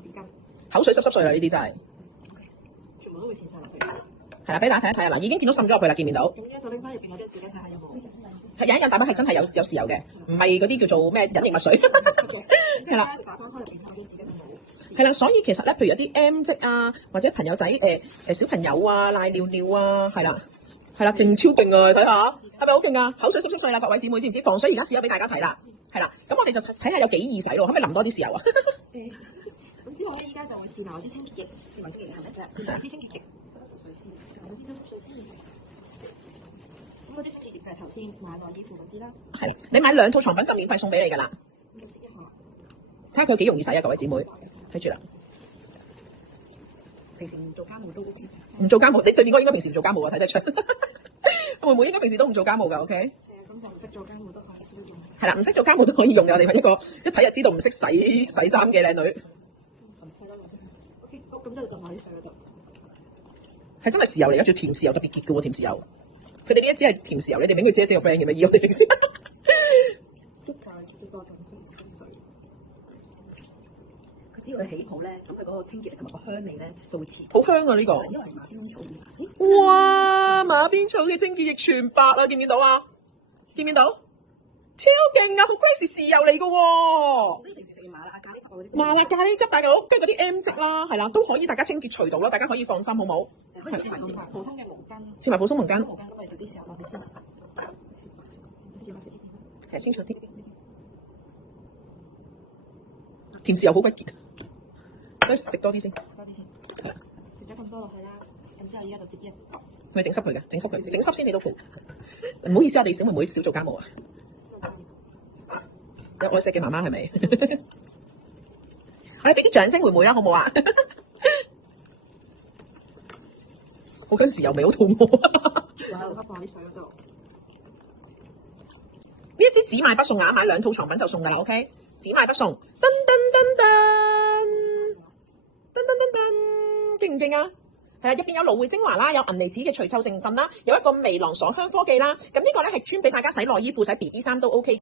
紙巾，口水濕碎啦，呢啲真係。全部都會濺晒落去。係啦，俾大家睇一睇啊！嗱，已經見到滲咗入去啦，見唔見到？咁咧就拎翻入邊嗰張紙巾睇下有冇。係有一印大筆係真係有豉油嘅，唔係嗰啲叫做咩隱形墨水。係啦，打翻開入邊睇下張紙巾有冇。係啦，所以其實咧，譬如有啲 M 積啊，或者朋友仔小朋友啊瀨尿尿啊，係啦，勁超勁啊！睇下係咪好勁啊？口水濕碎啦，各位姊妹知唔知？防水而家試咗俾大家睇啦，係啦，咁我哋就睇下有幾易洗咯，可唔可以淋多啲豉油啊？咁之後咧，依家就會試埋我啲清潔液，試埋清潔液係咪？試埋啲清潔液，濕水先，我啲都濕水先。咁嗰啲清潔液就係頭先買內衣褲嗰啲啦。係，你買2套床品就免費送俾你㗎啦。咁你知一下，睇下佢幾容易洗啊，各位姊妹，睇住啦。平時唔做家務都 OK。唔做家務，你對面嗰個應該平時唔做家務啊，睇得出。妹妹應該平時都唔做家務㗎，OK？係啊，咁就唔識做家務都可以少用。係啦，唔識做家務都可以用嘅，我哋一個一睇就知道唔識洗衫嘅靚女。OK，好，咁就浸埋啲水嗰度。係真係豉油嚟嘅，仲甜豉油特別結嘅喎，甜豉油。佢哋呢一支係甜豉油，你哋俾佢遮個 brand 嘅咩？以我哋平時。捉教幾多陣先啲水。佢只要佢起泡咧，咁佢嗰個清潔力同埋個香味咧就會持久。好香啊！呢個。因為係馬鞭草嘅。哇！馬鞭草嘅清潔液全白啊！見唔見到啊？見唔見到？超勁啊！好 crazy 豉油嚟嘅喎。所以平時食麻辣咖喱汁嗰啲。麻辣咖喱汁大佬，跟住嗰啲 M 積啦，係啦，都可以大家清潔除到啦，大家可以放心，好冇？可以試埋普通嘅毛巾。試埋普通毛巾。毛巾咁咪做啲豉油落去先。試埋先。係清楚啲。甜豉油好鬼結，所以食多啲先。食多啲先。係啦。食咗咁多落去啦，咁之後依家就接一個。咪整濕佢嘅，整濕佢，整濕先你都款。唔好意思，我哋小妹妹少做家務啊。有愛錫嘅媽媽係咪？我哋俾啲掌聲妹妹啦，好唔好啊？好緊豉油味，好肚餓。然後放啲水嗰度。呢一支只買不送啊！買2套床品就送㗎啦，OK？ 只買不送。噔噔噔噔，噔噔噔噔，勁唔勁啊？係啊，入邊有蘆薈精華啦，有銀離子嘅除臭成分啦，有一個微囊鎖香科技啦。咁呢個咧係專俾大家洗內衣褲、洗 BB 衫都 OK。